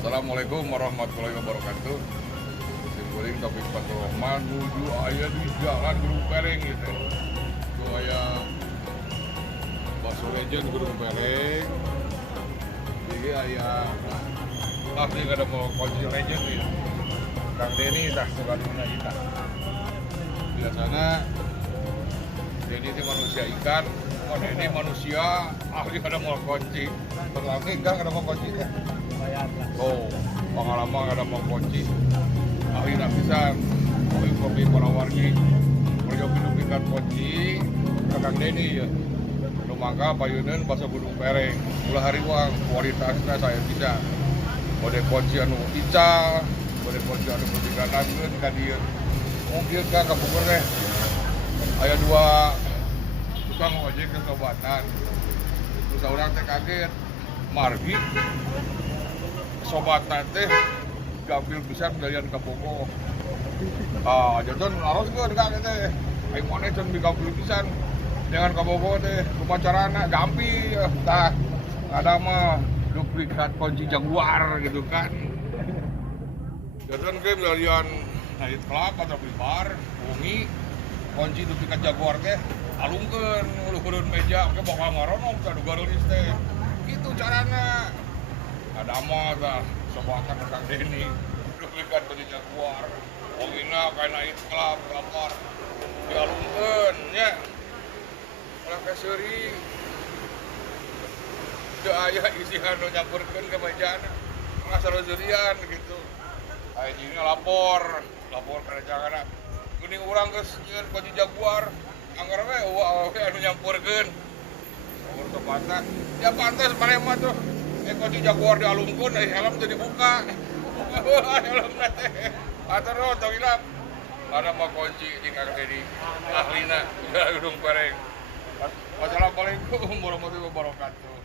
Assalamualaikum warahmatullahi wabarakatuh. Simkuring topik Fatur Rahman menuju aya di jalan Gunung Pereng gitu. Itu aya bakso legend Gunung Pereng. Jadi aya pasti ada mau kunci legend gitu. Kang Denny tah suka-duka kita. Biasanya Denny itu manusia ikan, Denny manusia ahli ada mau kunci. Terlaki kan ada mau kunci ya. Oh, pengalaman ada mau kunci. Ahli napisan, kopi para wargi, berjogi-jogikan kunci, Kang Denny ya. Nu mangga payeuneun basa Gunung Pereng. Ulah hari uang kualitasnya saya bisa. Mode kunci anu ical, mode kunci anu diganaskeun ka dieu. Mungkin ka kabukur teh. Aya dua tukang ojek ke Sobatan. Terus orang teh kaget, margi sobat teh gampil bisa dalian ke Bogor. Jadi harus gue dekat teh. Aing mana cun gampil pisan dengan ke Bogor teh upacarana gampil. Tah ada mah duplikat kunci Jaguar gitu kan. Jadi ke dalian night club atau bar, wengi kunci duplikat Jaguar teh alungkeun luhureun meja ke bakal ngaronom ka geulis teh. Gitu carana. Ada mah tah sobatan Kang Denny duplikat kunci Jaguar. Wongina kana night club lapar dialungkeun nya. Ulah kaseuri teu aya isihan nu nyampurkeun ka mejana. Ngasaluzurian gitu. Ayeuna lapor ka janganna. Geuning urang geus nyieun kunci Jaguar. Anggar we anu nyampurkeun. Umur tepatna. Ya pantes mane mah tuh. Kunci Jaguar dialungkeun, helm teu dibuka. Helmna teh. Atur nu tong ilap. Ada mah kunci di Kang Denny. Ahlina Gunung Pereng. Wassalamualaikum warahmatullahi wabarakatuh.